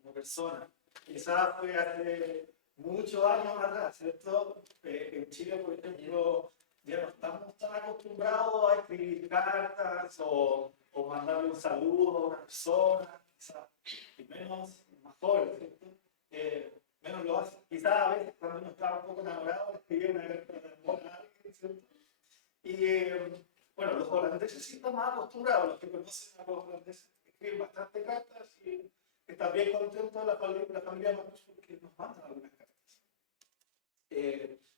como persona. Quizás fue hace muchos años atrás, ¿cierto? En Chile, por ejemplo, ya no estamos tan acostumbrados a escribir cartas o mandarle un saludo a una persona, quizás, y menos más jóvenes, ¿cierto? Menos lo hace. Quizás a veces cuando uno estaba un poco enamorado, escribía una carta de amor a alguien, ¿cierto? Y bueno, los holandeses sí están más acostumbrados, los que conocen a los holandeses escriben bastante cartas y están bien contentos la familia Marcos porque nos mandan algunas cartas.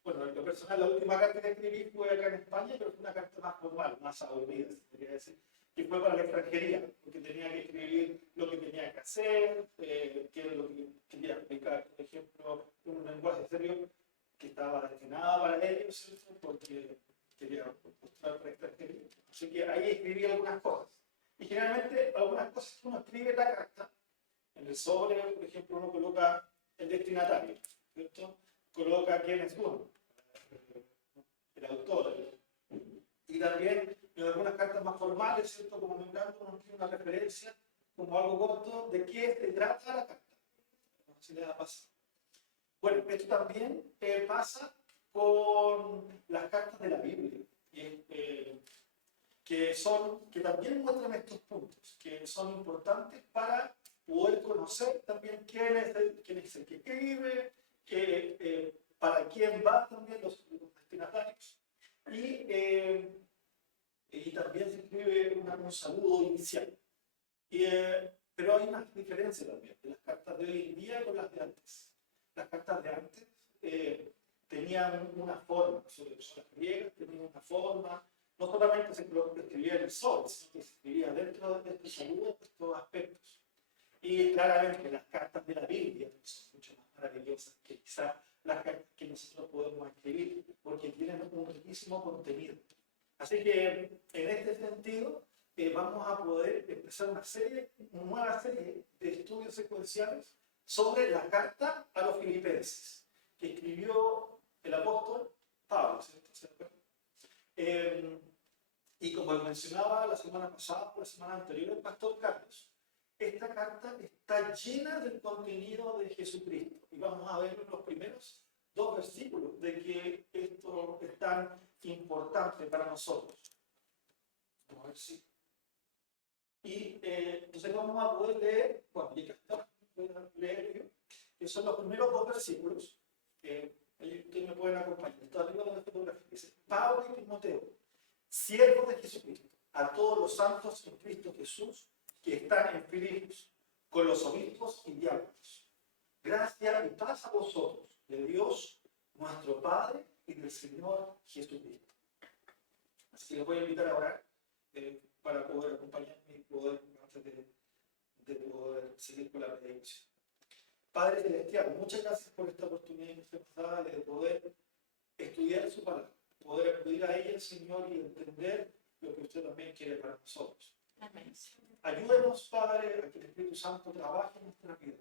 Bueno, en lo personal, la última carta que escribí fue acá en España, pero fue una carta más formal, más aburrida, se podría decir, que fue para la extranjería, porque tenía que escribir lo que tenía que hacer, qué es lo que quería explicar, por ejemplo, un lenguaje serio que estaba destinado para ellos, ¿cierto? Porque quería mostrar para extranjería. Así que ahí escribí algunas cosas. Y generalmente, algunas cosas que uno escribe en la carta, en el sobre, por ejemplo, uno coloca el destinatario, ¿cierto? Coloca quién es uno, el autor. Y también en algunas cartas más formales, ¿cierto? Como memorando, uno tiene una referencia, como algo corto, de qué se trata la carta. No sé si le ha pasado. Bueno, esto también pasa con las cartas de la Biblia, que también muestran estos puntos, que son importantes para poder conocer también quién es el que escribe, para quién van también los destinatarios. Y también se escribe un saludo inicial. Pero hay una diferencia también de las cartas de hoy en día con las de antes. Las cartas de antes tenían una forma, sobre todo las griegas tenían una forma, no solamente se escribía en el sol, sino que se escribía dentro de estos saludos, de estos aspectos. Y claramente las cartas de la Biblia son mucho más maravillosas que quizás las cartas que nosotros podemos escribir, porque tienen un riquísimo contenido. Así que en este sentido vamos a poder empezar una nueva serie de estudios secuenciales sobre la carta a los filipenses, que escribió el apóstol Pablo, ¿cierto? Y como mencionaba la semana pasada o la semana anterior el pastor Carlos, esta carta está llena del contenido de Jesucristo. Y vamos a ver en los primeros 2 versículos de que esto es tan importante para nosotros. Vamos a ver si. Y entonces vamos a poder leer, bueno, ya que está, voy a leer yo, que son los primeros 2 versículos. Ustedes me pueden acompañar. Está arriba de la fotografía. Dice: Pablo y Timoteo, siervos de Jesucristo, a todos los santos en Cristo Jesús que están en Filipos, con los obispos y diáconos. Gracia y paz a vosotros, de Dios, nuestro Padre, y del Señor Jesucristo. Así que les voy a invitar a orar para poder acompañarme y poder, antes de poder seguir con la predicación. Padre Celestial, muchas gracias por esta oportunidad que usted nos da de poder estudiar su palabra, poder acudir a ella, Señor, y entender lo que usted también quiere para nosotros. Amén. Ayúdenos, Padre, a que el Espíritu Santo trabaje en nuestras vidas,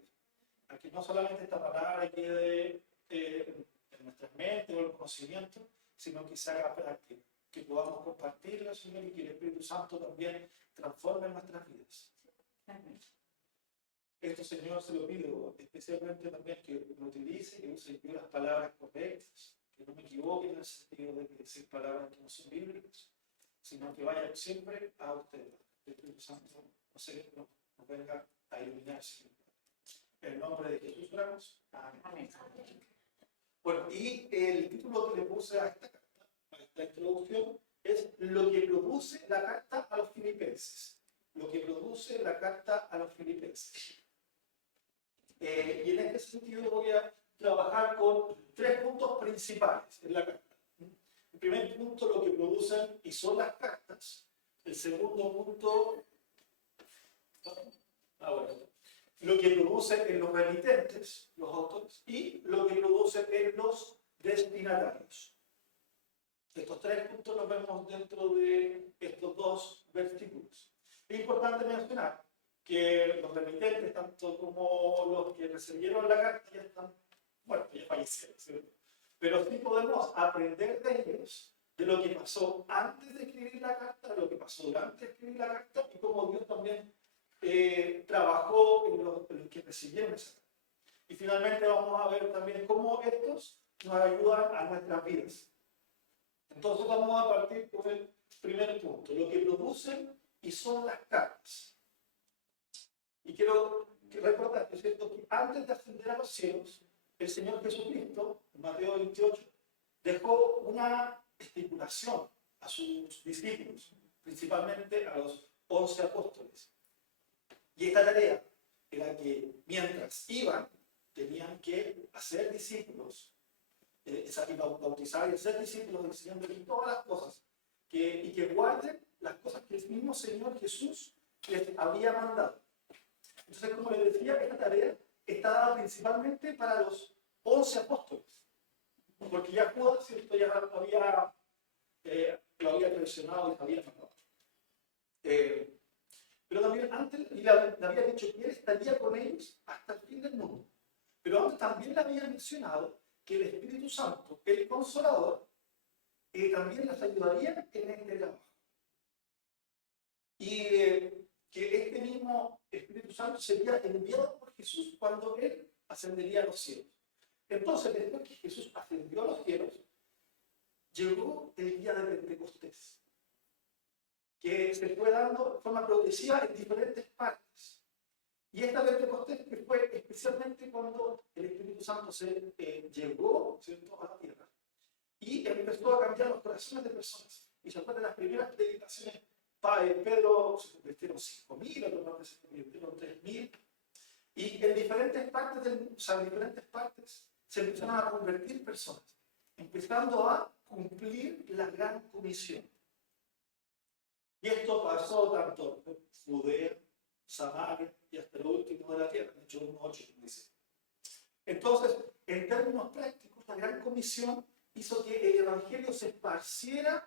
a que no solamente esta palabra quede en nuestras mentes o en el conocimiento, sino que se haga práctica, que podamos compartirla, Señor, y que el Espíritu Santo también transforme nuestras vidas. Amén. Esto, Señor, se lo pido especialmente también que me utilice, que use las palabras correctas, que no me equivoque en el sentido de decir palabras que no son bíblicas, sino que vayan siempre a usted. El Espíritu Santo nos venga a iluminar siempre. En el nombre de Jesús oramos. Amén. Bueno, y el título que le puse a esta carta, a esta introducción, es lo que produce la carta a los filipenses. Lo que produce la carta a los filipenses. Y en este sentido voy a trabajar con 3 puntos principales en la carta. El primer punto, lo que producen y son las cartas. El segundo punto, lo que produce en los remitentes, los autores, y lo que produce en los destinatarios. Estos 3 puntos los vemos dentro de estos 2 versículos. Es importante mencionar que los remitentes, tanto como los que recibieron la carta, ya están, bueno, ya fallecieron, ¿cierto? Pero sí podemos aprender de ellos, de lo que pasó antes de escribir la carta, de lo que pasó durante de escribir la carta, y cómo Dios también trabajó en los que que recibieron esa carta. Y finalmente vamos a ver también cómo estos nos ayudan a nuestras vidas. Entonces vamos a partir por el primer punto, lo que producen y son las cartas. Y quiero recordar, ¿no es cierto?, que antes de ascender a los cielos, el Señor Jesucristo, en Mateo 28, dejó una estipulación a sus discípulos, principalmente a los 11 apóstoles. Y esta tarea era que mientras iban, tenían que hacer discípulos, bautizar y hacer discípulos, enseñándoles todas las cosas, y que guarden las cosas que el mismo Señor Jesús les había mandado. Entonces, como les decía, esta tarea está dada principalmente para los 11 apóstoles, porque ya Judas, ¿cierto?, ya lo había traicionado y lo había matado. Pero también antes le había dicho que él estaría con ellos hasta el fin del mundo. Pero antes también le había mencionado que el Espíritu Santo, el Consolador, también les ayudaría en este trabajo. Y que este mismo Espíritu Santo sería enviado por Jesús cuando él ascendería a los cielos. Entonces, después que Jesús ascendió a los cielos, llegó el día de Pentecostés, que se fue dando de forma progresiva en diferentes partes. Y esta Pentecostés que fue especialmente cuando el Espíritu Santo llegó, ¿cierto?, a la tierra y empezó a cambiar los corazones de personas. Y se fue de las primeras predicaciones. Pedro se convirtieron 5.000, otros más se convirtieron 3.000. Y en diferentes partes se empezaron a convertir personas, empezando a cumplir la gran comisión. Y esto pasó tanto en Judea, Samaria y hasta el último de la tierra, en Hechos 1:8, dice. Entonces, en términos prácticos, la gran comisión hizo que el evangelio se esparciera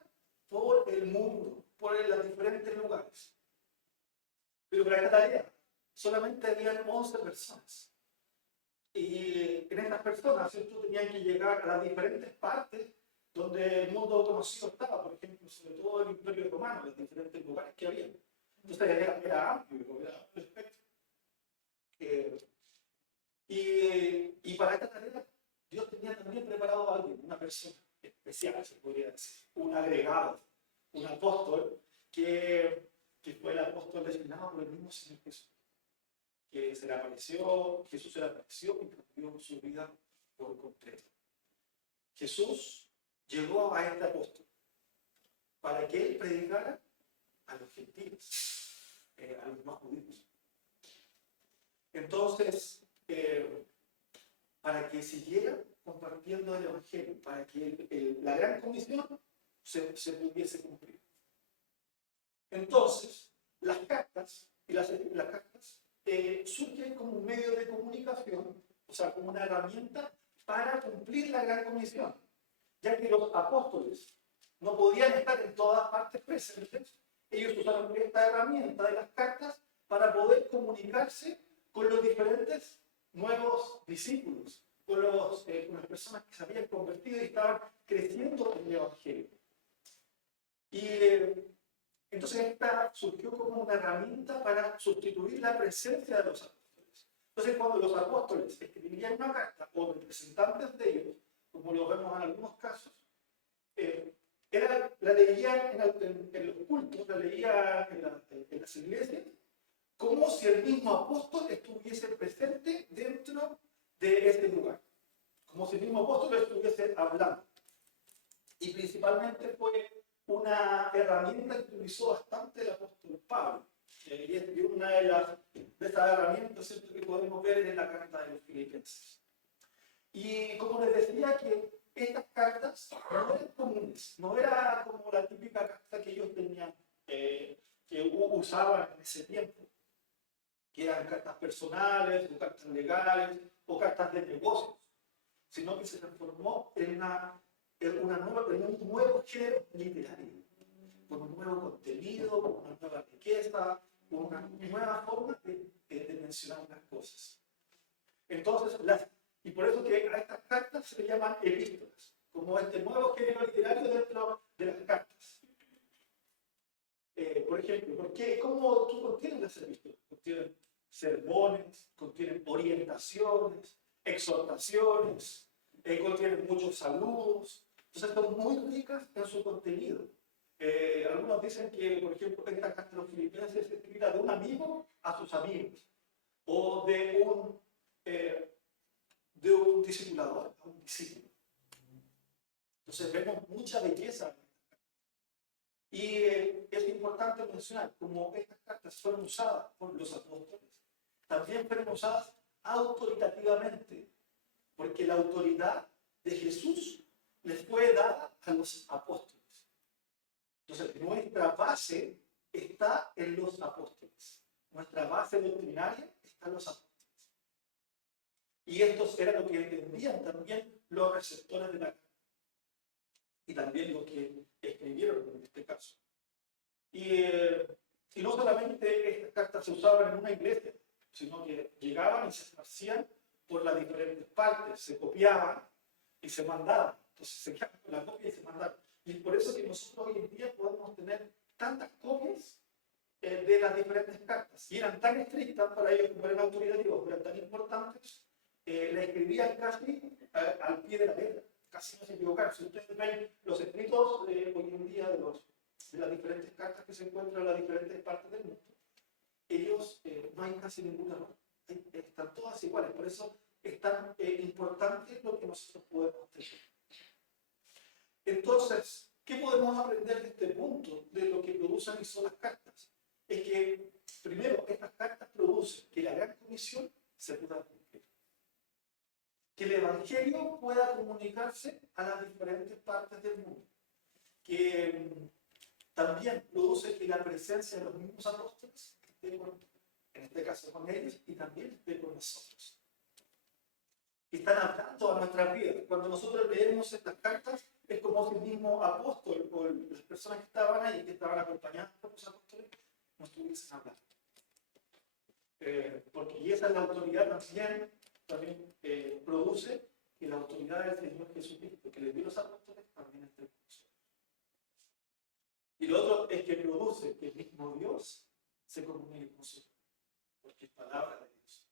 por el mundo, por los diferentes lugares. Pero para esta tarea solamente habían 11 personas. Y en estas personas, ¿cierto?, tenían que llegar a las diferentes partes donde el mundo conocido estaba, por ejemplo, sobre todo el Imperio Romano, los diferentes lugares que había. Entonces era amplio, era perfecto. Y para esta tarea, Dios tenía también preparado a alguien, una persona especial, se podría decir, un agregado, un apóstol, que fue el apóstol designado por el mismo Señor Jesús, que Jesús se le apareció y cambió su vida por completo. Jesús llegó a este apóstol para que él predicara a los gentiles, a los no judíos. Entonces, para que siguiera compartiendo el evangelio, para que la gran comisión se pudiese cumplir. Entonces, las cartas surgen como un medio de comunicación, o sea, como una herramienta para cumplir la gran comisión, ya que los apóstoles no podían estar en todas partes presentes. Ellos usaron esta herramienta de las cartas para poder comunicarse con los diferentes nuevos discípulos, con las personas que se habían convertido y estaban creciendo en el evangelio. Y entonces esta surgió como una herramienta para sustituir la presencia de los apóstoles. Entonces, cuando los apóstoles escribían una carta o representantes de ellos, como lo vemos en algunos casos, la leían en los cultos, la leían en las iglesias, como si el mismo apóstol estuviese presente dentro de este lugar, como si el mismo apóstol estuviese hablando. Y principalmente fue una herramienta que utilizó bastante el apóstol Pablo. Y una de estas herramientas, ¿cierto?, que podemos ver en la carta de los Filipenses. Y como les decía, que estas cartas no eran comunes, no era como la típica carta que ellos tenían, que usaban en ese tiempo, que eran cartas personales, o cartas legales, o cartas de negocios, sino que se transformó en un nuevo género literario, con un nuevo contenido, con una nueva riqueza, con una nueva forma de mencionar las cosas. Entonces, y por eso que a estas cartas se le llaman epístolas, como este nuevo género literario dentro de las cartas. Por ejemplo, ¿cómo tú contienes las epístolas? Contienen sermones, contienen orientaciones, exhortaciones, contienen muchos saludos. Entonces son muy ricas en su contenido. Algunos dicen que, por ejemplo, esta carta de los Filipenses es escrita de un amigo a sus amigos, o de un discipulador a un discípulo. Entonces vemos mucha belleza. Y es importante mencionar, como estas cartas fueron usadas por los apóstoles, también fueron usadas autoritativamente, porque la autoridad de Jesús les fue dada a los apóstoles. Entonces, nuestra base está en los apóstoles. Nuestra base doctrinaria está en los apóstoles. Y estos eran lo que entendían también los receptores de la carta. Y también lo que escribieron en este caso. Y no solamente estas cartas se usaban en una iglesia, sino que llegaban y se esparcían por las diferentes partes, se copiaban y se mandaban. Entonces se quedaban con la copia y se mandaban. Y es por eso que nosotros hoy en día podemos tener tantas copias de las diferentes cartas. Y eran tan estrictas para ellos como eran autoritativos, eran tan importantes, la escribían casi al pie de la letra, casi no se equivocaban. Si ustedes ven los escritos hoy en día de las diferentes cartas que se encuentran en las diferentes partes del mundo, ellos no hay casi ningún error. Están todas iguales. Por eso es tan importante lo que nosotros podemos tener. Entonces, ¿qué podemos aprender de este punto, de lo que producen y son las cartas? Es que, primero, estas cartas producen que la gran comisión se pueda cumplir. Que el Evangelio pueda comunicarse a las diferentes partes del mundo. Que también produce que la presencia de los mismos apóstoles esté en este caso con ellos, y también esté con nosotros. Que están hablando a nuestras vidas. Cuando nosotros leemos estas cartas, es como si el mismo apóstol o las personas que estaban ahí, que estaban acompañadas por los apóstoles, nos estuviesen hablando. Porque esa es la autoridad también produce que la autoridad del Señor Jesucristo, que le dio los apóstoles, también esté con nosotros. Y lo otro es que produce que el mismo Dios se comunique con nosotros, porque es palabra de Dios.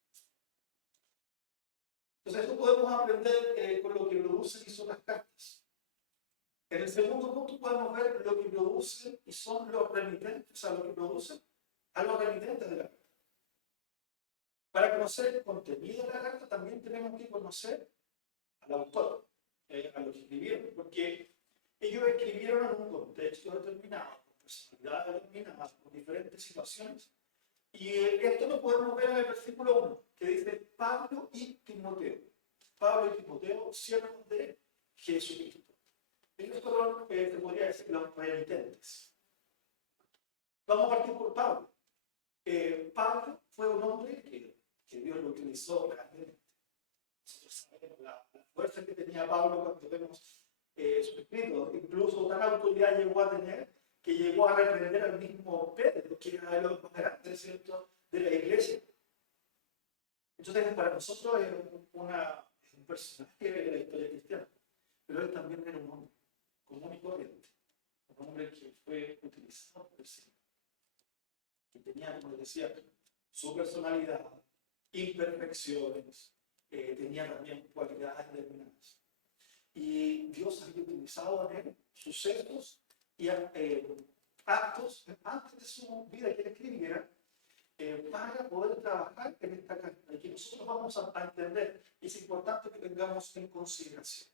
Entonces, esto podemos aprender con lo que producen y son las cartas. En el segundo punto podemos ver lo que producen y son los remitentes, o sea, lo que producen a los remitentes de la carta. Para conocer el contenido de la carta también tenemos que conocer al autor, a los que escribieron, porque ellos escribieron en un contexto determinado, con personalidades determinadas, con diferentes situaciones. Y esto lo podemos ver en el versículo 1, que dice Pablo y Timoteo. Pablo y Timoteo, siervos de Jesucristo. Ellos fueron, se podría decir, los remitentes. Vamos a partir por Pablo. Pablo fue un hombre que Dios lo utilizó grandemente. Nosotros sabemos la fuerza que tenía Pablo cuando vemos sus escritos. Incluso tal autoridad llegó a tener que llegó a reprender al mismo Pedro, que era de los más grandes, ¿cierto?, de la iglesia. Entonces, para nosotros es un personaje de la historia cristiana, pero él también era un hombre común y corriente, un hombre que fue utilizado por el Señor, que tenía, como les decía, su personalidad, imperfecciones, tenía también cualidades determinadas. Y Dios había utilizado en él sucesos y actos antes de su vida que él escribiera para poder trabajar en esta carta, y que nosotros vamos a entender. Y es importante que tengamos en consideración.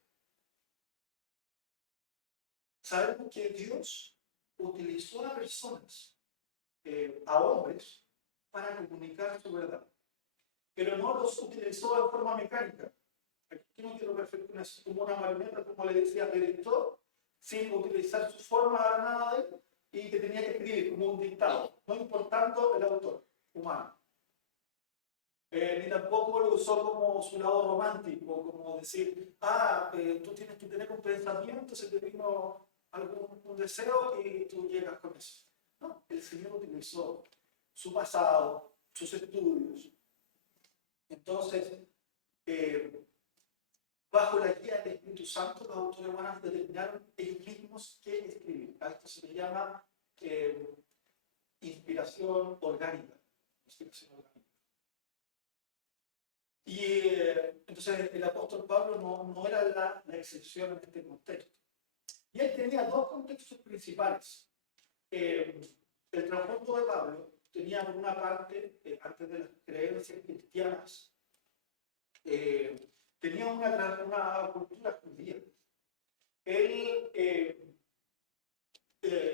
Sabemos que Dios utilizó a personas, a hombres, para comunicar su verdad, pero no los utilizó de forma mecánica. Aquí no quiero perfeccionar como una marioneta, como le decía el editor, sin utilizar su forma de nada de él, y que tenía que escribir como un dictado, no importando el autor humano. Ni tampoco lo usó como su lado romántico, como decir, tú tienes que tener un pensamiento, se te vino un deseo y tú llegas con eso. No, el Señor utilizó su pasado, sus estudios. Entonces, bajo la guía del Espíritu Santo, los autores humanos determinaron ellos mismos qué escribir. A esto se le llama inspiración orgánica. Entonces el apóstol Pablo no era la excepción en este contexto. Y él tenía dos contextos principales. El trasfondo de Pablo tenía por una parte, antes de las creencias cristianas, tenía una cultura judía. Él,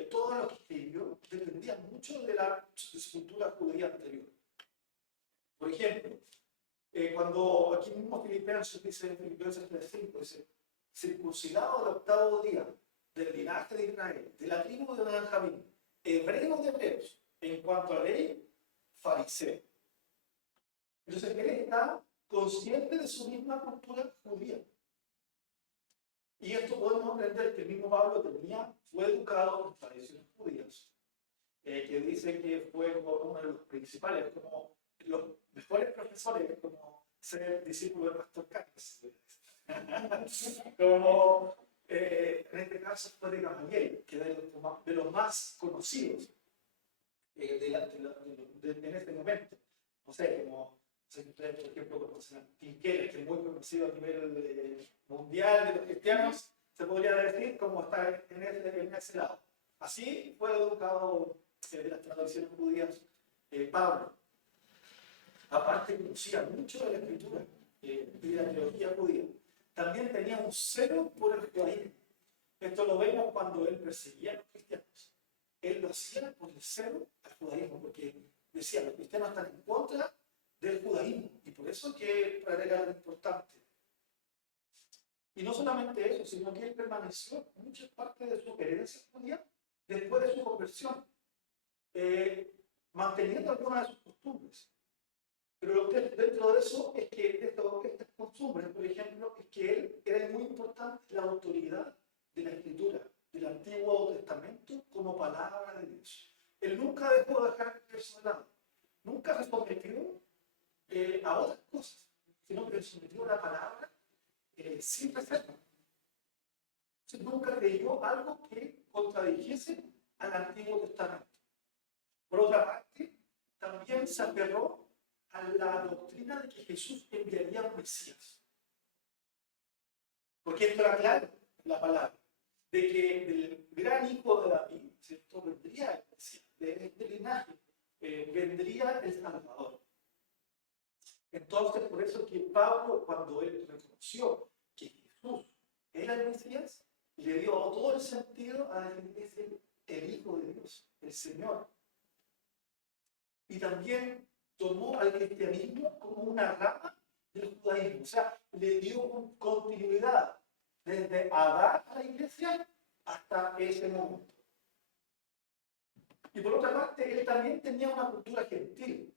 todo lo que escribió dependía mucho de su cultura judía anterior. Por ejemplo, cuando aquí mismo Filipenses dice en Filipenses 3:5, dice, circuncidado al octavo día, del linaje de Israel, de la tribu de Benjamín, hebreo de hebreos, en cuanto a ley, fariseo. Entonces él está consciente de su misma cultura judía. Y esto podemos aprender que el mismo Pablo fue educado en tradiciones judías, que dice que fue uno de los principales, como los mejores profesores, como ser discípulo del pastor Cáceres. Como en este caso fue de Gamaliel, que de los más conocidos en este momento. No sé, como ustedes, por ejemplo, conocen a Tim Keller, que es muy conocido a nivel mundial de los cristianos, se podría decir como está en ese lado. Así fue educado de las tradiciones judías Pablo. Aparte conocía mucho de la escritura y de la teología judía. También tenía un celo por el judaísmo. Esto lo vemos cuando él perseguía a los cristianos. Él lo hacía por el celo al judaísmo, porque decía, los cristianos están en contra del judaísmo, y por eso que para él era importante. Y no solamente eso, sino que él permaneció mucha parte de su herencia judía después de su conversión, manteniendo algunas de sus costumbres. Pero lo que dentro de eso es que estas costumbres, por ejemplo, es que él era muy importante la autoridad de la escritura, del Antiguo Testamento como palabra de Dios. Él nunca dejó de dejar eso de lado. Nunca se sometió a otras cosas, sino que se sometió a la palabra sin reserva. Entonces, nunca creyó algo que contradijese al Antiguo Testamento. Por otra parte, también se aferró a la doctrina de que Jesús enviaría a un Mesías. Porque esto era claro en la palabra, de que del gran hijo de David, ¿cierto?, vendría el Mesías, de este linaje, vendría el Salvador. Entonces, por eso que Pablo, cuando él reconoció que Jesús era el Mesías, le dio todo el sentido a decir que es el Hijo de Dios, el Señor. Y también tomó al cristianismo como una rama del judaísmo, o sea, le dio continuidad desde Adán a la iglesia hasta ese momento. Y por otra parte, él también tenía una cultura gentil.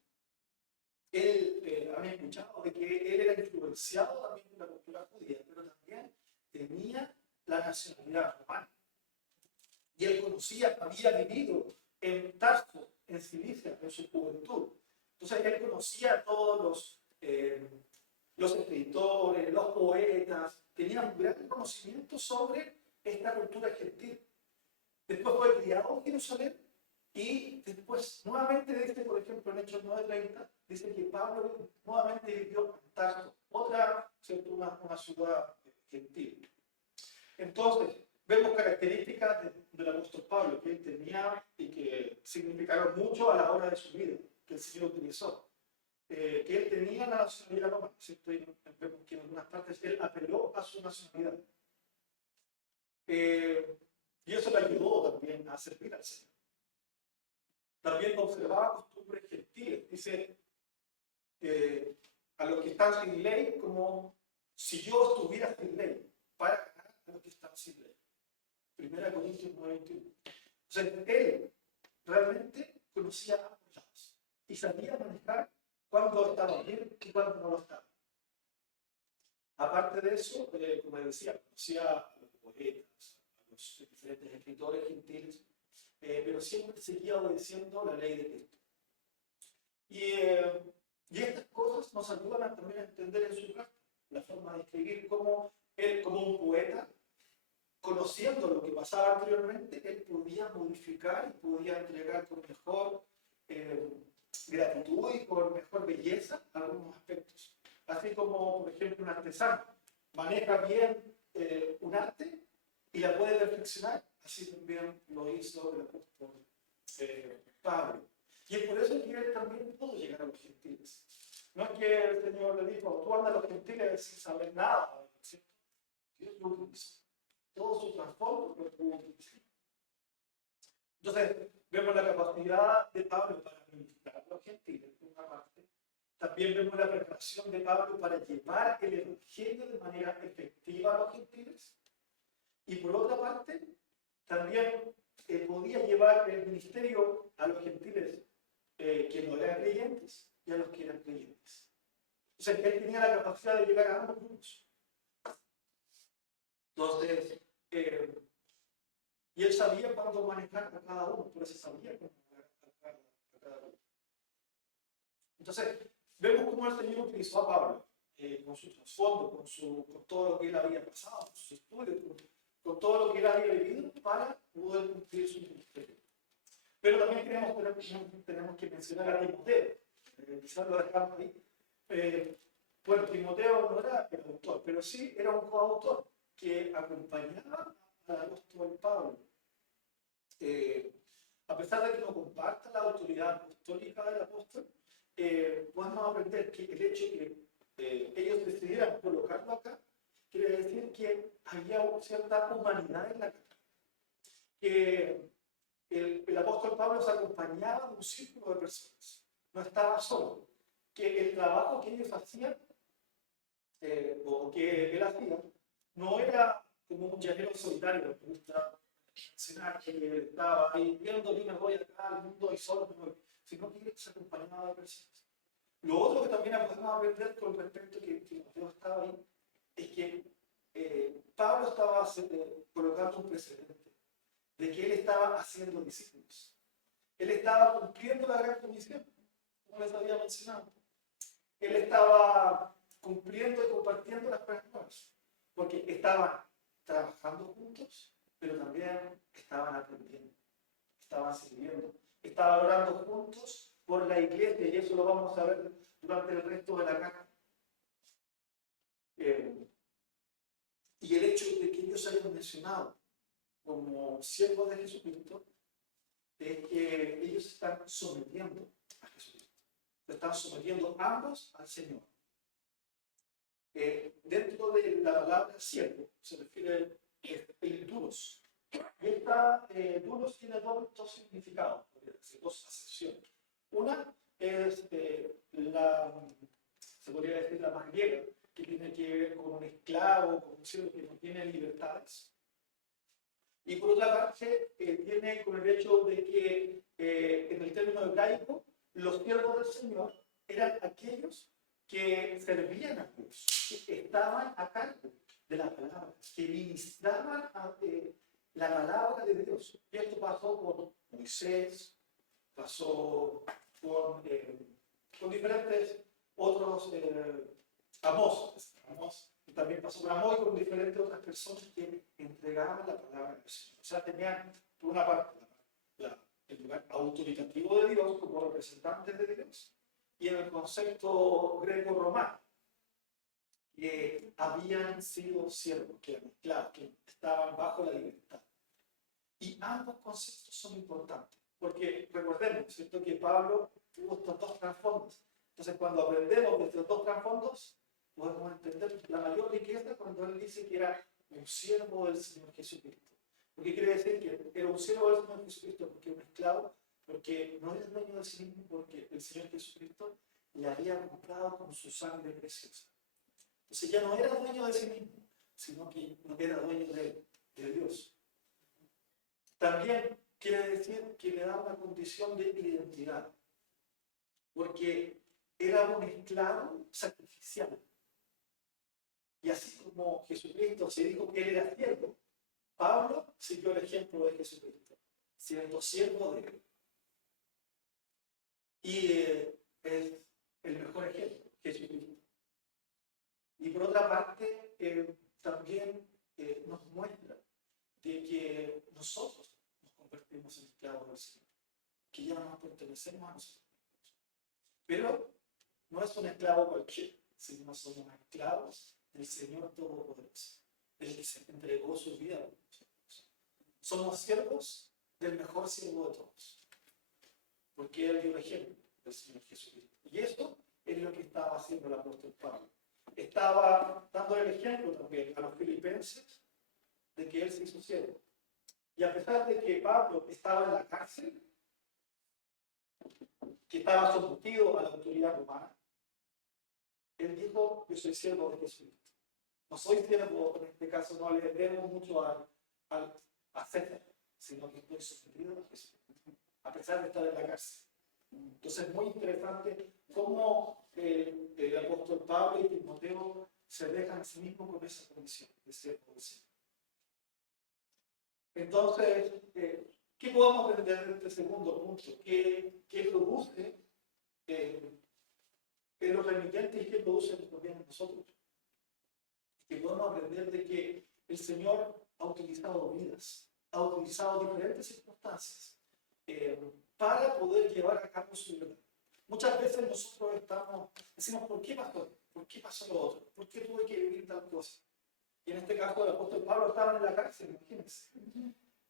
Él había escuchado de que él era influenciado también por la cultura judía, pero también tenía la nacionalidad romana. Y él había vivido en Tarso, en Cilicia, en su juventud. Entonces él conocía a todos los escritores, los poetas, tenía un gran conocimiento sobre esta cultura gentil. Después fue criado en Jerusalén y después nuevamente dice, por ejemplo, en Hechos 9:30, dice que Pablo nuevamente vivió en Tarso, una ciudad gentil. Entonces, vemos características del apóstol Pablo que él tenía y que significaron mucho a la hora de su vida, que el Señor utilizó. Que él tenía la nacionalidad romana, ¿cierto? Y vemos que en algunas partes él apeló a su nacionalidad. Y eso le ayudó también a servir al Señor. También observaba costumbres gentiles. Dice a los que están sin ley, como si yo estuviera sin ley, para ganar a los que están sin ley. 1 Corintios 9:21. O sea, él realmente conocía a ambos lados y sabía manejar cuándo estaba bien y cuándo no lo estaba. Aparte de eso, como decía, conocía a los poetas, a los diferentes escritores gentiles, pero siempre seguía obedeciendo la ley de Cristo. Y estas cosas nos ayudan también a entender en su carta la forma de escribir, cómo él, como un poeta, conociendo lo que pasaba anteriormente, él podía modificar y podía entregar con mejor gratitud y con mejor belleza algunos aspectos Así como, por ejemplo, un artesano maneja bien un arte y la puede perfeccionar, así también lo hizo el apóstol Pablo. Y es por eso que él también pudo llegar a los gentiles. No es que el Señor le dijo, tú andas a los gentiles sin saber nada, ¿cierto? Dios lo utilizó. Todo su trasfondo lo pudo utilizar. Entonces, vemos la capacidad de Pablo para ministrar a los gentiles, por una parte. También vemos la preparación de Pablo para llevar el evangelio de manera efectiva a los gentiles. Y por otra parte, también podía llevar el ministerio a los gentiles que no eran creyentes y a los que eran creyentes. O sea, él tenía la capacidad de llegar a ambos grupos. Entonces, y él sabía cuándo manejar a cada uno, por eso sabía cómo manejar a cada uno. Entonces, vemos cómo el Señor utilizó a Pablo con su trasfondo, con todo lo que él había pasado, con sus estudios, con todo lo que él había vivido para poder cumplir su ministerio. Pero también tenemos que mencionar a Timoteo. Quizás lo dejamos ahí. Bueno, Timoteo no era el autor, pero sí era un coautor que acompañaba al apóstol Pablo. A pesar de que no comparta la autoridad apostólica del apóstol, podemos aprender que el hecho de que ellos decidieran colocarlo acá quiere decir que había cierta humanidad en la carta. Que el apóstol Pablo se acompañaba de un círculo de personas, no estaba solo. Que el trabajo que ellos hacían, o que él hacía, no era como un llanero solitario, que gusta mencionar que estaba ahí viendo, yo me voy acá al mundo y solo me voy, sino que se acompañaba de personas. Lo otro que también podemos aprender con respecto a que Timoteo estaba ahí, es que Pablo estaba colocando un precedente de que él estaba haciendo discípulos. Él estaba cumpliendo la gran comisión, como les había mencionado. Él estaba cumpliendo y compartiendo las buenas nuevas, porque estaban trabajando juntos, pero también estaban aprendiendo, estaban sirviendo, estaban orando juntos por la iglesia, y eso lo vamos a ver durante el resto de la carta. Y el hecho de que ellos hayan mencionado como siervos de Jesucristo es que ellos están sometiendo a Jesucristo. Se están sometiendo ambos al Señor. Dentro de la palabra siervo se refiere el duros. Y esta duros tiene dos significados, dos acepciones. Una es se podría decir la más griega, que tiene que ver con un esclavo, con un siervo que no tiene libertades. Y por otra parte, tiene con el hecho de que en el término hebraico, los siervos del Señor eran aquellos que servían a Dios, que estaban a cargo de la palabra, que ministraban la palabra de Dios. Y esto pasó con Moisés, pasó con diferentes otros, Amós, y también pasó con Amós y con diferentes otras personas que entregaban la palabra del Señor. O sea, tenían, por una parte, el lugar autoritativo de Dios como representantes de Dios, y en el concepto greco-romano, que habían sido siervos, que eran esclavos, que estaban bajo la libertad. Y ambos conceptos son importantes, porque recordemos, ¿cierto?, que Pablo tuvo estos dos trasfondos. Entonces, cuando aprendemos de estos dos trasfondos, podemos entender la mayor riqueza cuando él dice que era un siervo del Señor Jesucristo. Porque quiere decir que era un siervo del Señor Jesucristo porque era un esclavo, porque no era dueño de sí mismo, porque el Señor Jesucristo le había comprado con su sangre preciosa. Entonces ya no era dueño de sí mismo, sino que era dueño de Dios. También quiere decir que le da una condición de identidad, porque era un esclavo sacrificial. Y así como Jesucristo se dijo que él era siervo, Pablo siguió el ejemplo de Jesucristo, siendo siervo de él. Y es el mejor ejemplo, Jesucristo. Y por otra parte, también nos muestra de que nosotros nos convertimos en esclavos del Señor, que ya no nos pertenecemos a nosotros. Pero no es un esclavo cualquiera, sino somos esclavos del Señor Todopoderoso, del que se entregó su vida por nosotros. Somos siervos del mejor siervo de todos, porque Él dio el ejemplo del Señor Jesucristo. Y eso es lo que estaba haciendo el apóstol Pablo. Estaba dando el ejemplo también a los filipenses de que Él se hizo siervo. Y a pesar de que Pablo estaba en la cárcel, que estaba sometido a la autoridad romana, él dijo: yo soy siervo de Jesucristo. No soy siervo, en este caso no le debo mucho a César, sino que estoy sometido a Jesucristo, a pesar de estar en la cárcel. Entonces es muy interesante cómo el apóstol Pablo y Timoteo se dejan a sí mismos con esa condición de siervo del Señor. Entonces, ¿qué podemos aprender de este segundo punto? ¿Qué produce en los remitentes y qué produce también en nosotros? Que podemos aprender de que el Señor ha utilizado vidas, ha utilizado diferentes circunstancias para poder llevar a cabo su verdad. Muchas veces nosotros decimos: ¿por qué pasó? ¿Por qué pasó lo otro? ¿Por qué tuve que vivir tal cosa? Y en este caso el apóstol Pablo estaba en la cárcel, imagínense.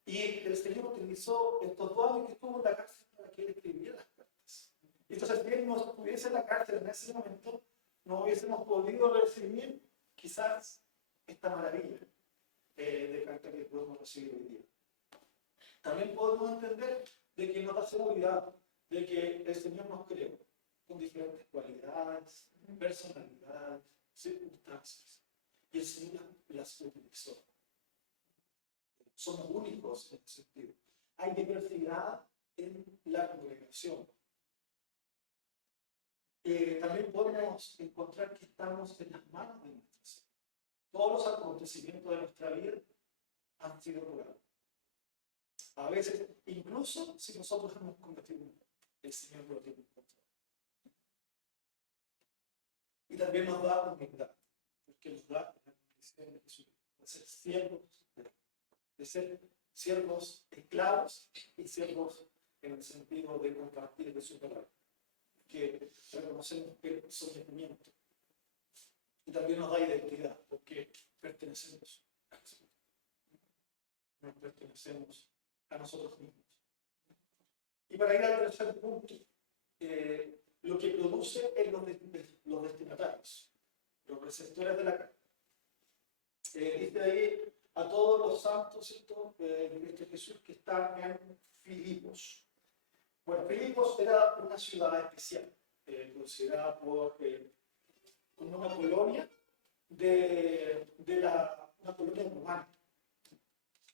Y el Señor utilizó estos 2 años que estuvo en la cárcel para que él escribiera las cartas. Y entonces, si él no estuviese en la cárcel en ese momento, no hubiésemos podido recibir quizás esta maravilla de carta que podemos recibir hoy día. También podemos entender de que nos da seguridad de que el Señor nos creó con diferentes cualidades, personalidades, circunstancias. Y el Señor las utilizó. Somos únicos en ese sentido. Hay diversidad en la congregación. También podemos encontrar que estamos en las manos de nuestro Señor. Todos los acontecimientos de nuestra vida han sido por algo. A veces, incluso si nosotros hemos cometido un error, el Señor lo tiene en control. Y también nos da humildad, porque nos da la condición de Jesús, de ser siervos de ser siervos esclavos y siervos en el sentido de compartir de su palabra, que reconocemos el sometimiento. Y también nos da identidad, porque pertenecemos a Jesús. Nos pertenecemos a nosotros mismos. Y para ir al tercer punto, lo que produce es los destinatarios, los receptores de la carta. Dice ahí: a todos los santos, ¿cierto?, de Cristo Jesús que están en Filipos. Bueno, Filipos era una ciudad especial, considerada como una colonia una colonia romana.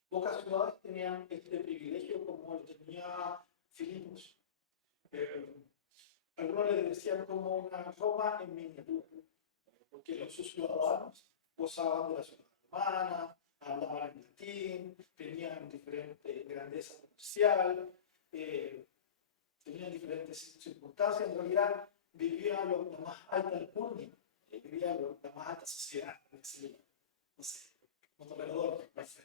Pocas ciudades tenían este privilegio como lo tenía Filipos. Algunos le decían como una Roma en miniatura, porque sus ciudadanos gozaban de la ciudad romana, hablaban en latín, tenían diferente grandeza comercial, tenían diferentes circunstancias. En realidad vivían la más alta alcurnia, vivían la más alta sociedad, no sé, motoperador, no sé.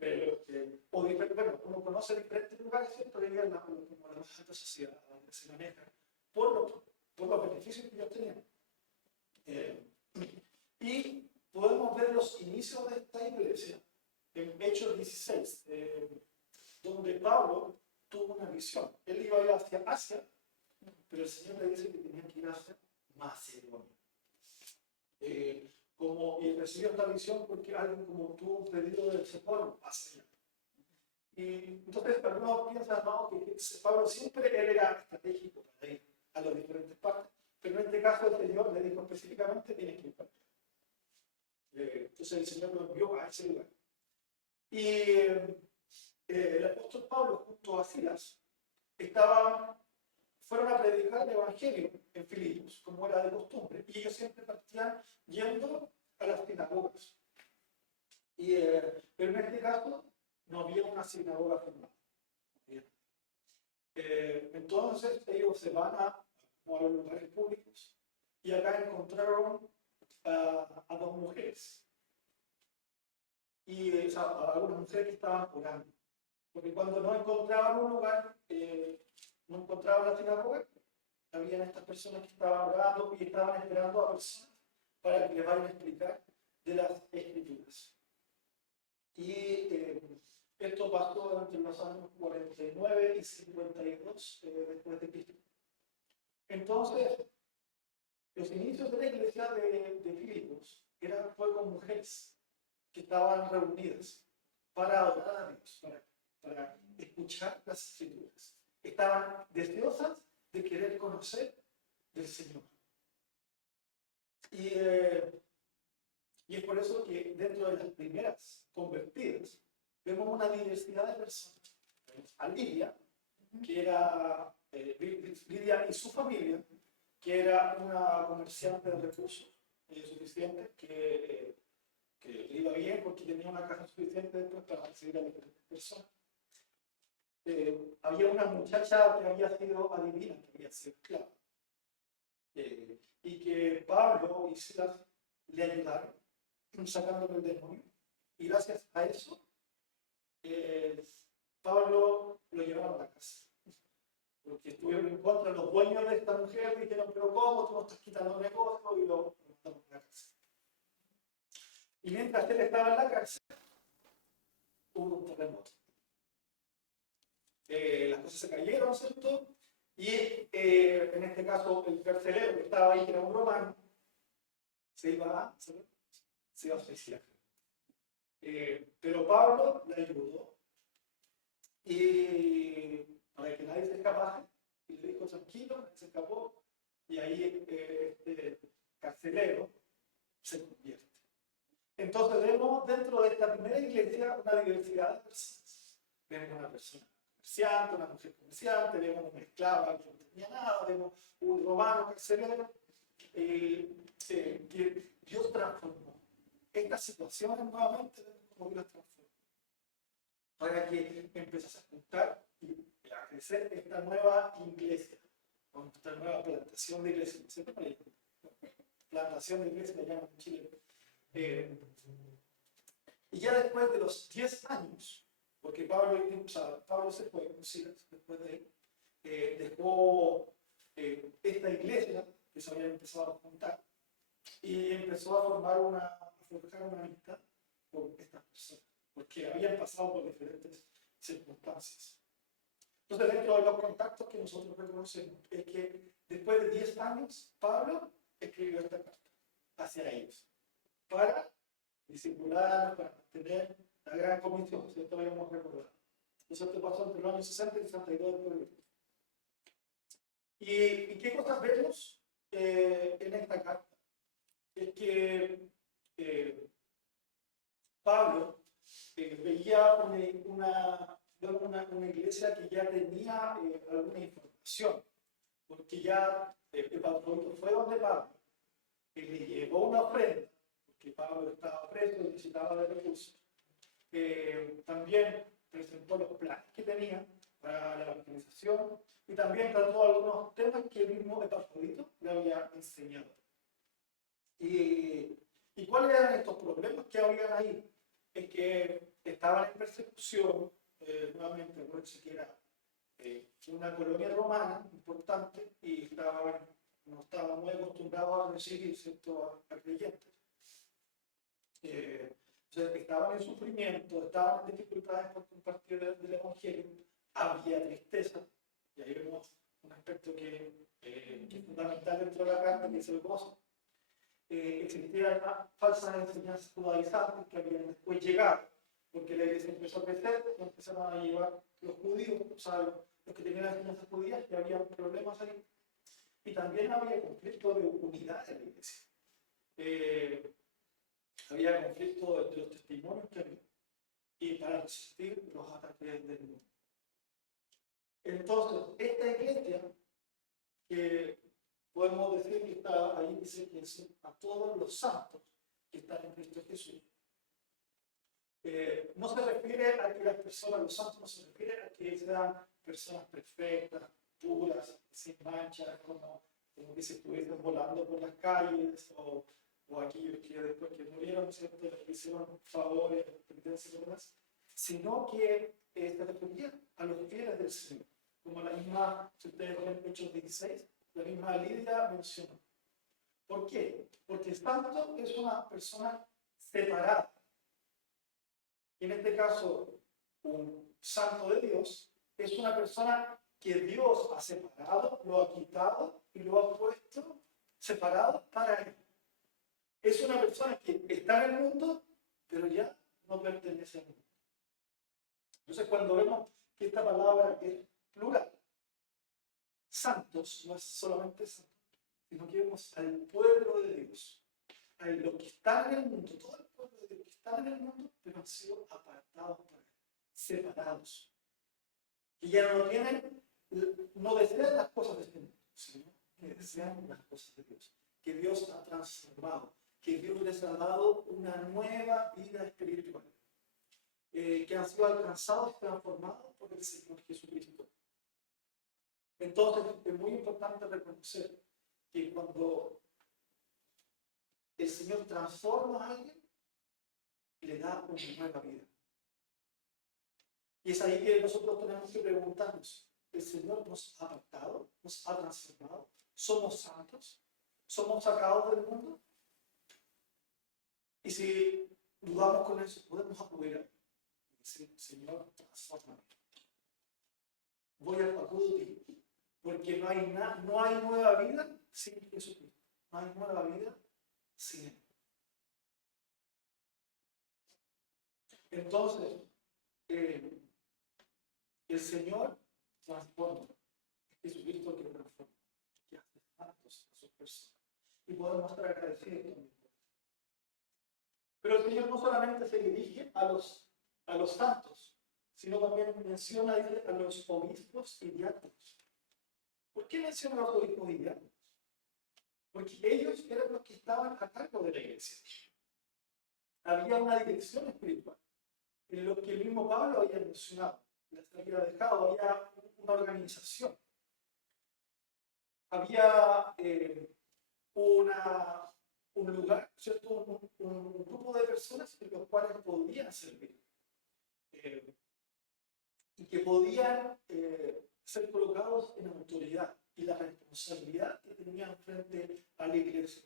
Pero, bueno, uno conoce diferentes lugares, ¿cierto? Vivían como la más alta sociedad, donde se maneja por los beneficios que ellos tenían. Y podemos ver los inicios de esta iglesia en Hechos 16, donde Pablo tuvo una visión. Él iba a ir hacia Asia, pero el Señor le dice que tenía que ir hacia Macedonia. Y recibió esta visión porque alguien como tuvo un pedido de ese pueblo hacia allá. Y entonces algunos piensan, no, que Pablo siempre era estratégico para ir a las diferentes partes, pero en este caso el Señor le dijo específicamente: tiene que ir para allá. Entonces el Señor lo envió a ese lugar. Y el apóstol Pablo junto a Silas fueron a predicar el evangelio en Filipos, como era de costumbre, y ellos siempre partían yendo a las sinagogas. Pero en este caso no había una sinagoga formada. Entonces ellos se van a los lugares públicos y acá encontraron a 2 mujeres. Y a algunas mujeres que estaban orando. Porque cuando no encontraban un lugar, no encontraban la sinagoga, habían estas personas que estaban orando y estaban esperando a personas para que les vayan a explicar de las Escrituras. Y esto pasó entre los años 49 y 52 después de Cristo. Entonces, los inicios de la iglesia de Filipos fue con mujeres que estaban reunidas para adorar a Dios, para escuchar las Escrituras. Estaban deseosas de querer conocer del Señor. Y es por eso que dentro de las primeras convertidas vemos una diversidad de personas. Tenemos a Lidia, que era Lidia y su familia, que era una comerciante de recursos suficientes, que le iba bien porque tenía una caja suficiente después para recibir a diferentes personas. Había una muchacha que había sido adivina, que había sido esclava, y que Pablo y Silas le ayudaron sacándole el demonio, y gracias a eso Pablo lo llevaron a la casa, porque estuvieron en contra de los dueños de esta mujer, dijeron, pero ¿cómo? Tú nos estás quitando el negocio, y lo mandaron a la cárcel. Y mientras él estaba en la cárcel, hubo un terremoto. Las cosas se cayeron, ¿cierto? Y en este caso el carcelero que estaba ahí, que era un romano, se iba a suicidar. Pero Pablo le ayudó y para que nadie se escapase, y le dijo tranquilo, nadie se escapó, y ahí este carcelero se convierte. Entonces vemos dentro de esta primera iglesia una diversidad de personas. Vemos una persona comerciante, una mujer comerciante, vemos una esclava que no tenía nada, vemos un romano carcelero, que Dios transformó. Estas situaciones nuevamente vemos cómo Dios transformó. Para que empezase a juntar y a crecer esta nueva iglesia, esta nueva plantación de iglesia. Plantación de iglesia la llaman en Chile. Y ya después de los 10 años, porque Pablo se fue con Silas después de él, dejó esta iglesia que se había empezado a juntar y empezó a forjar una amistad con estas personas, porque habían pasado por diferentes circunstancias. Entonces, dentro de los contactos que nosotros reconocemos, es que después de 10 años, Pablo escribió esta carta hacia ellos, para discipular, para mantener la gran comisión, ¿cierto? Habíamos recordado. Eso te pasó entre los años 60 y 62 después de Cristo. ¿Y qué cosas vemos en esta carta? Es que Pablo veía una iglesia que ya tenía alguna información, porque ya Epafrodito fue donde Pablo, y le llevó una ofrenda, porque Pablo estaba preso y necesitaba de recursos. También presentó los planes que tenía para la organización y también trató algunos temas que el mismo Epafrodito le había enseñado. ¿Y cuáles eran estos problemas que habían ahí? Es que estaban en persecución, nuevamente, no siquiera una colonia romana importante y no estaban muy acostumbrados a recibir, ¿cierto?, a creyentes. Entonces, estaban en sufrimiento, estaban en dificultades por compartir del Evangelio, había tristeza, y ahí vemos un aspecto que es fundamental dentro de la carta, que es el gozo. Existían falsas enseñanzas judaizantes que habían después llegado, porque la iglesia empezó a crecer, y empezaron a llevar los judíos, o sea, los que tenían enseñanzas judías, y había problemas ahí. Y también había conflicto de unidad en la iglesia. Había conflicto entre los testimonios que había, y para resistir los ataques del mundo. Entonces, esta iglesia, que podemos decir que está ahí, dice que es a todos los santos que están en Cristo Jesús. No se refiere a que las personas, los santos, no se refiere a que sean personas perfectas, puras, sin manchas, como que se estuviesen volando por las calles, o aquellos que después que murieron, ¿cierto?, les hicieron favores, penitencias y demás, sino que se refería a los fieles del Señor. Como la misma, si ustedes ven Hechos 16, la misma Lidia mencionó. ¿Por qué? Porque el santo es una persona separada. Y en este caso, un santo de Dios es una persona que Dios ha separado, lo ha quitado y lo ha puesto separado para Él. Es una persona que está en el mundo, pero ya no pertenece al mundo. Entonces, cuando vemos que esta palabra es plural, santos no es solamente santos, sino que vemos al pueblo de Dios, a los que están en el mundo, todo el pueblo de Dios que está en el mundo, pero han sido apartados para Él, separados. Y ya no tienen, no desean las cosas de este mundo, sino que desean las cosas de Dios, que Dios ha transformado, que Dios les ha dado una nueva vida espiritual, que han sido alcanzados y transformados por el Señor Jesucristo. Entonces, es muy importante reconocer que cuando el Señor transforma a alguien, le da una nueva vida. Y es ahí que nosotros tenemos que preguntarnos, ¿el Señor nos ha apartado? ¿Nos ha transformado? ¿Somos santos? ¿Somos sacados del mundo? Y si dudamos con eso, podemos acudir a Él y decir, Señor, transfórmame. Voy a acudir, porque no hay nueva vida sin Jesucristo. No hay nueva vida sin Él. Entonces, el Señor transforma. Es Jesucristo que transforma, que hace santos a sus personas. Y podemos estar agradecidos también. Pero el Señor no solamente se dirige a los santos, sino también menciona a los obispos y diáconos. ¿Por qué menciona a los obispos y diáconos? Porque ellos eran los que estaban a cargo de la iglesia. Había una dirección espiritual, en lo que el mismo Pablo había mencionado, les había dejado, había una organización. Había un lugar, ¿cierto? Un grupo de personas en los cuales podían servir y que podían ser colocados en autoridad y la responsabilidad que tenían frente a la iglesia.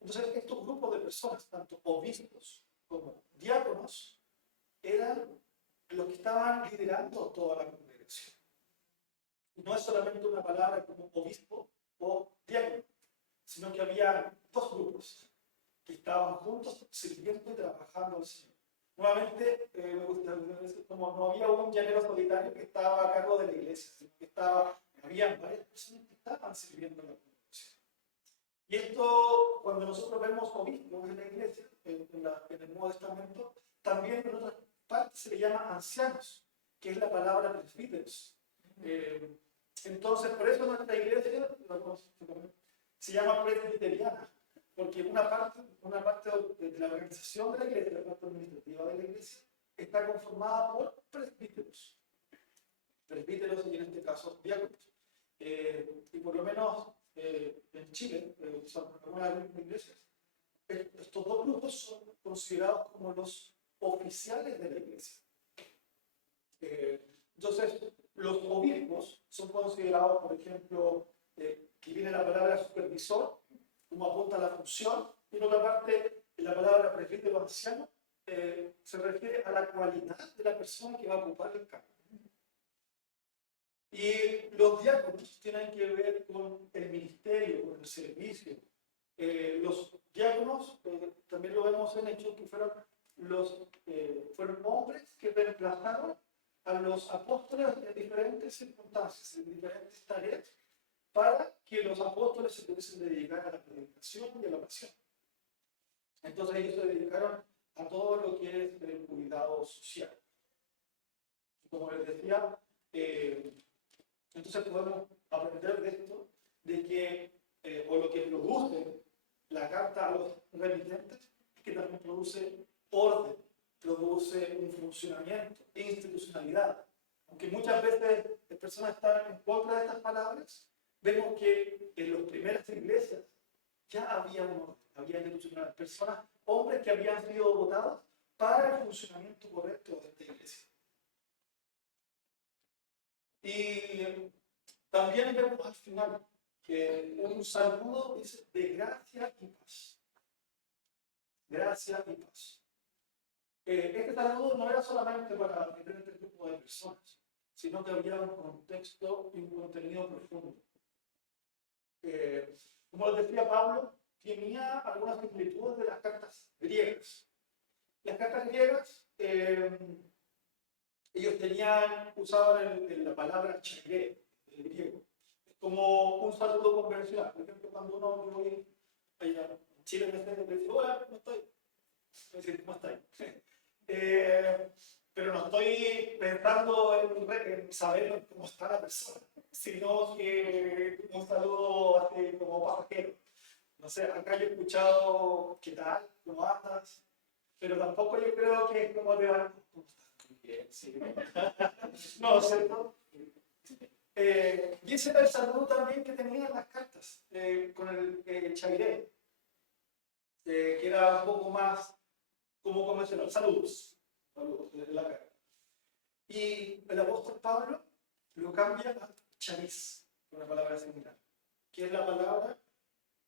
Entonces, estos grupos de personas, tanto obispos como diáconos, eran los que estaban liderando toda la congregación. Y no es solamente una palabra como obispo o diácono, sino que había dos grupos que estaban juntos sirviendo y trabajando al Señor. Nuevamente, me gusta decir, como no había un llanero solitario que estaba a cargo de la iglesia, sino que había varias personas que estaban sirviendo en la congregación. Y esto, cuando nosotros vemos obispos en la iglesia, en el Nuevo Testamento, también en otras partes se le llama ancianos, que es la palabra presbíteros. Entonces, por eso nuestra iglesia se llama presbiteriana, porque una parte de la organización de la iglesia, la parte administrativa de la iglesia, está conformada por presbíteros. Presbíteros y en este caso diáconos. Y por lo menos en Chile, son algunas iglesias, estos dos grupos son considerados como los oficiales de la iglesia. Entonces, los obispos son considerados, por ejemplo, que viene la palabra supervisor, como apunta a la función, y en otra parte, la palabra presbítero anciano se refiere a la cualidad de la persona que va a ocupar el cargo. Y los diáconos tienen que ver con el ministerio, con el servicio. Los diáconos, también lo vemos en Hechos, que fueron hombres que reemplazaron a los apóstoles en diferentes circunstancias, en diferentes tareas, para que los apóstoles se pudiesen dedicar a la predicación y a la oración. Entonces ellos se dedicaron a todo lo que es el cuidado social. Como les decía, entonces podemos aprender de esto, de que, o lo que produce la carta a los remitentes, es que también produce orden, produce un funcionamiento, institucionalidad. Aunque muchas veces las personas están en contra de estas palabras, vemos que en las primeras iglesias ya había un orden, había institucionalidad, personas, hombres que habían sido votados para el funcionamiento correcto de esta iglesia. Y también vemos al final un saludo dice, de gracia y paz. Gracia y paz. Este saludo no era solamente para diferentes grupos de personas, sino que había un contexto y un contenido profundo. Como les decía Pablo, tenía algunas similitudes de las cartas griegas. Las cartas griegas, ellos usaban la palabra chagré, el griego, como un saludo convencional. Por ejemplo, cuando uno voy allá en Chile, me dice, hola, ¿cómo estoy? Me dice, ¿cómo estáis? Pero no estoy pensando en saber cómo está la persona, sino que un saludo así como pasajero. No sé, acá yo he escuchado qué tal, cómo andas, pero tampoco yo creo que es como te van, ¿cómo estás? Muy bien, sí. No, ¿cierto? Y ese era el saludo también que tenían las cartas con el chaviré, que era un poco más como convencional. Saludos, saludos de la carta. Y el apóstol Pablo lo cambia a charis, una palabra similar, que es la palabra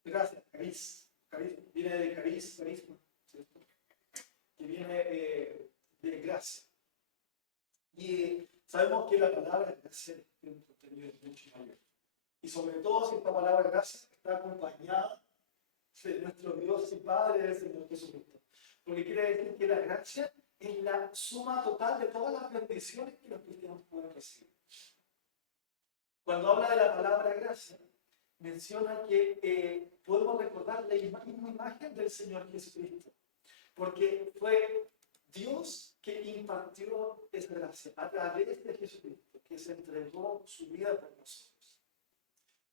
gracia, cariz. Viene de cariz, carisma, ¿cierto? Que viene de gracia. Y sabemos que la palabra gracia tiene un contenido mucho mayor. Y sobre todo si esta palabra gracia está acompañada de nuestro Dios y Padre del Señor Jesucristo. Porque quiere decir que la gracia es la suma total de todas las bendiciones que los cristianos pueden recibir. Cuando habla de la palabra gracia, menciona que podemos recordar la misma imagen del Señor Jesucristo. Porque fue Dios que impartió esa gracia a través de Jesucristo, que se entregó su vida por nosotros.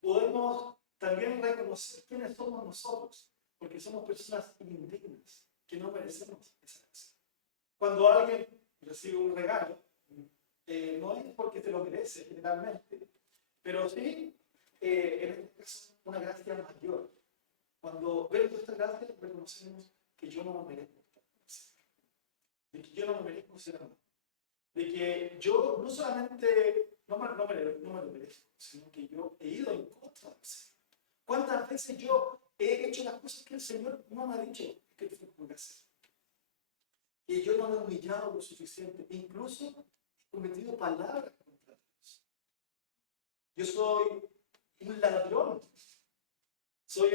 Podemos también reconocer quiénes somos nosotros, porque somos personas indignas, que no merecemos esa gracia. Cuando alguien recibe un regalo, no es porque se lo merece generalmente, pero sí, en este caso, una gracia mayor. Cuando vemos esta gracia, reconocemos que yo no me merezco esta gracia, de que yo no me merezco ser amado, de que yo no solamente no me lo merezco, sino que yo he ido en contra del Señor. ¿Cuántas veces yo he hecho las cosas que el Señor no me ha dicho que tengo que hacer? Y yo no me he humillado lo suficiente, incluso he cometido palabras contra Dios. Yo soy un ladrón, soy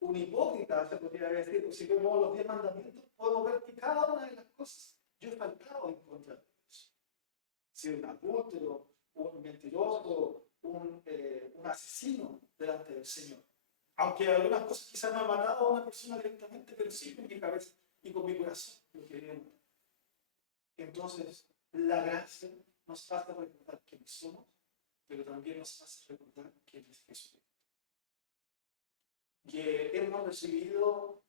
un hipócrita, se podría decir. Si vemos los 10 mandamientos, podemos ver que cada una de las cosas yo he faltado en contra de Dios. Si un adúltero, un mentiroso, un asesino delante del Señor. Aunque algunas cosas quizás no han matado a una persona directamente, pero sí con mi cabeza y con mi corazón lo quería matar. Entonces, la gracia nos hace recordar quiénes somos, pero también nos hace recordar quién es Jesucristo. Que hemos recibido,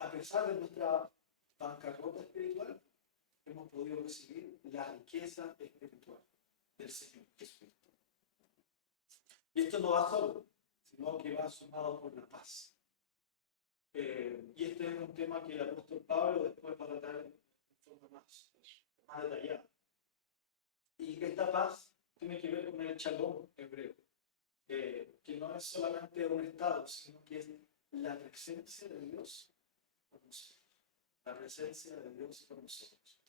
a pesar de nuestra bancarrota espiritual, hemos podido recibir la riqueza espiritual del Señor Jesucristo. Y esto no va solo, sino que va sumado por la paz. Y este es un tema que el apóstol Pablo después va a tratar de forma más detallada. Y esta paz tiene que ver con el shalom hebreo, que no es solamente un estado, sino que es la presencia de Dios con nosotros. La presencia de Dios con nosotros.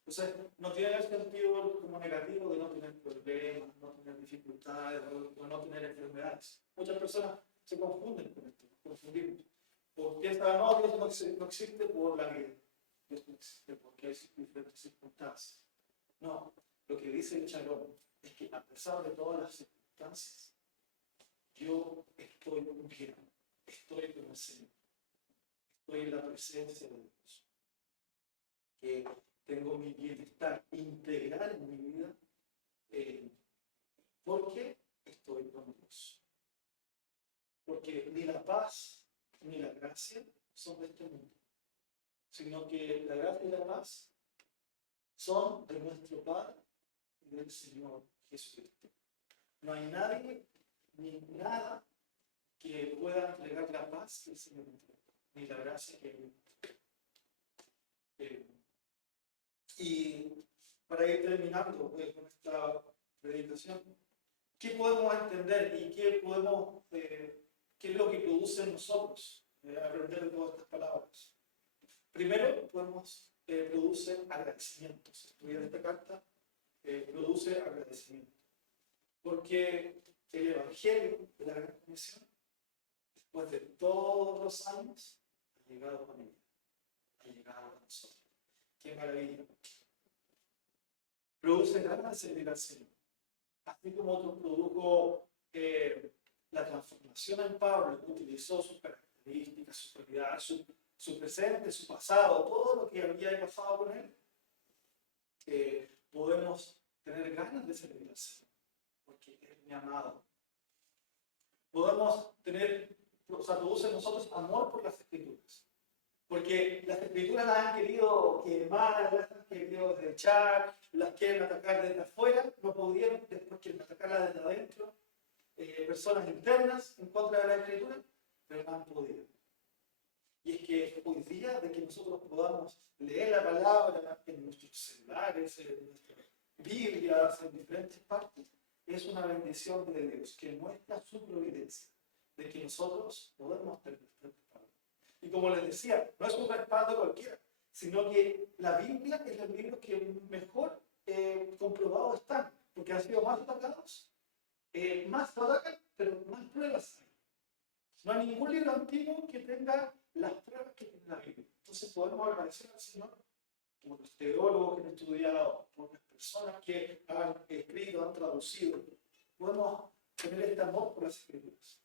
Entonces, no tiene el sentido como negativo de no tener problemas, no tener dificultades o no tener enfermedades. Muchas personas se confunden con esto, nos confundimos. Porque piensan, no, Dios no existe por la vida. Dios no existe porque hay diferentes circunstancias. No, lo que dice el Shalom es que a pesar de todas las circunstancias, yo estoy bien, estoy con el Señor, estoy en la presencia de Dios. Que tengo mi bienestar integral en mi vida porque estoy con Dios. Porque ni la paz ni la gracia son de este mundo, sino que la gracia y la paz son de nuestro Padre y del Señor Jesucristo. No hay nadie ni nada que pueda entregar la paz que el Señor entrega, ni la gracia que Él entrega. Y para ir terminando con esta predicación, ¿Qué podemos entender y qué es lo que produce en nosotros aprender de todas estas palabras? Primero, produce agradecimientos. Estudiar esta carta produce agradecimiento. Porque el Evangelio de la Gran Comisión, después de todos los años, ha llegado a mi vida, ha llegado a nosotros. ¡Qué maravilla! Produce ganas de servir al Señor. Así como otro produjo la transformación en Pablo, que utilizó sus características, su cualidad, su presente, su pasado, todo lo que había pasado con él, podemos tener ganas de servir al Señor, porque es mi amado. Podemos produce en nosotros amor por las Escrituras, porque las Escrituras las han querido quemar, las han querido desechar, las quieren atacar desde afuera, no pudieron, después quieren atacarlas desde adentro, personas internas en contra de la Escritura, pero no han podido. Y es que hoy día, de que nosotros podamos leer la palabra en nuestros celulares, en nuestras Biblias, en diferentes partes, es una bendición de Dios que muestra su providencia, de que nosotros podemos tener este respaldo. Y como les decía, no es un respaldo cualquiera, sino que la Biblia es el libro que mejor comprobado están, porque han sido más atacados, más lo atacan, pero más pruebas hay. No hay ningún libro antiguo que tenga las pruebas que tiene la Biblia. Entonces podemos agradecer al Señor por los teólogos que han estudiado, por las personas que han escrito, han traducido. Podemos tener este amor por las Escrituras.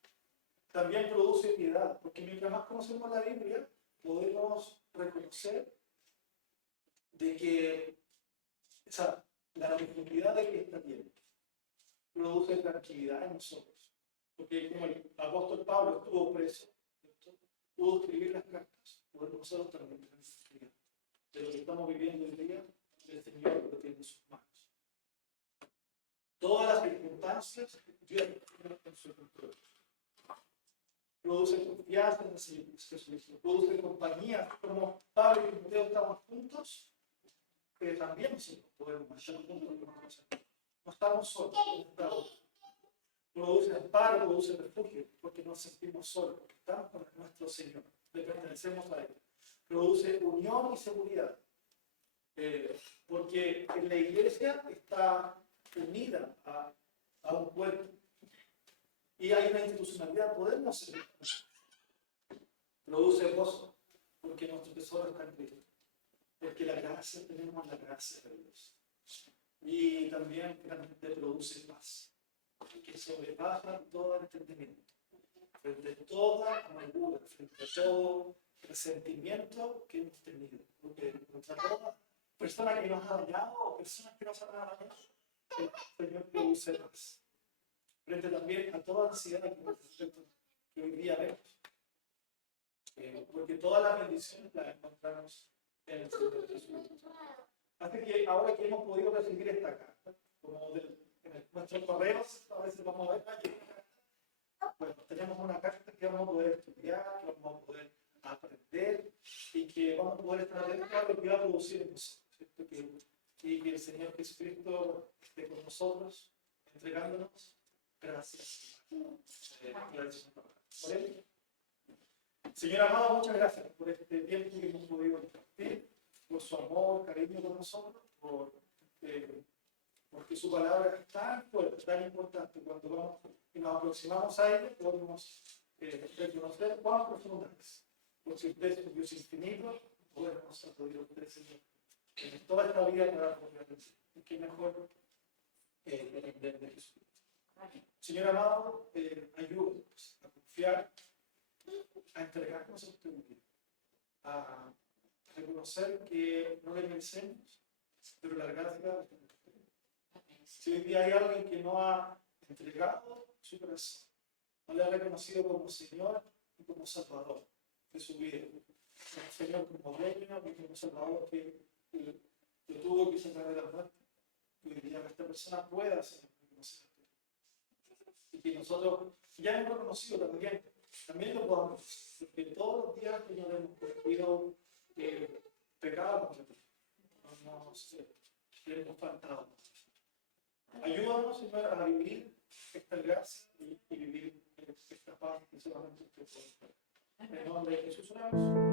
También produce piedad, porque mientras más conocemos la Biblia, podemos reconocer de que la profundidad de que está bien produce tranquilidad en nosotros. Porque como el apóstol Pablo estuvo preso, ¿cierto?, pudo escribir las cartas, podemos nosotros también tener tranquilidad de lo que estamos viviendo hoy día, el Señor lo tiene en sus manos. Todas las circunstancias, Dios tiene en su control. Produce confianza en el Señor Jesucristo, produce compañía, como Pablo y Timoteo estamos juntos, pero también nosotros podemos marchar juntos con nosotros. No estamos solos, estamos. Produce amparo, produce refugio, porque nos sentimos solos, porque estamos con nuestro Señor, le pertenecemos a Él. Produce unión y seguridad, porque en la iglesia está unida a un cuerpo y hay una institucionalidad, podemos servir. Produce gozo, porque nuestro tesoro está en Cristo, porque la gracia, tenemos la gracia de Dios. Y también realmente produce paz, que sobrepasa todo entendimiento, frente a toda amargura, frente a todo resentimiento que hemos tenido, contra toda persona que nos ha dañado o personas que nos han dañado, el Señor produce paz. Frente también a toda ansiedad que hoy día vemos, porque todas las bendiciones las encontramos en el Señor Jesucristo. Así que ahora que hemos podido recibir esta carta, como en nuestros correos, a veces vamos a ver, bueno, tenemos una carta que vamos a poder estudiar, que vamos a poder aprender y que vamos a poder estar atentos a lo que va a producir en nosotros, ¿cierto? Y que el Señor Jesucristo esté con nosotros, entregándonos gracias. Por él. Señor amado, muchas gracias por este tiempo que hemos podido compartir, por su amor, cariño con nosotros, porque su palabra es tan fuerte, tan importante. Cuando vamos y nos aproximamos a ella, podemos reconocer cuán profunda es. Porque usted es un Dios infinito, podemos acudir a usted, Señor, en toda esta vida para poder decir. Y qué mejor depender de Jesús. Señor amado, ayúdanos a confiar, a entregarnos a usted, a reconocer que no le merecemos, pero la gracia de usted. Si hoy día hay alguien que no ha entregado su corazón, no le ha reconocido como Señor y como Salvador de su vida, como Señor, como dueño y como Salvador que lo tuvo que sacar de la muerte, hoy día que esta persona pueda ser reconocida. Y que nosotros ya hemos reconocido también lo podamos, porque todos los días que nos hemos cometido pecado contra ti, le hemos faltado. Ayúdanos, Señor, a vivir esta gracia y vivir esta paz que solamente usted puede. En el nombre de Jesús oramos.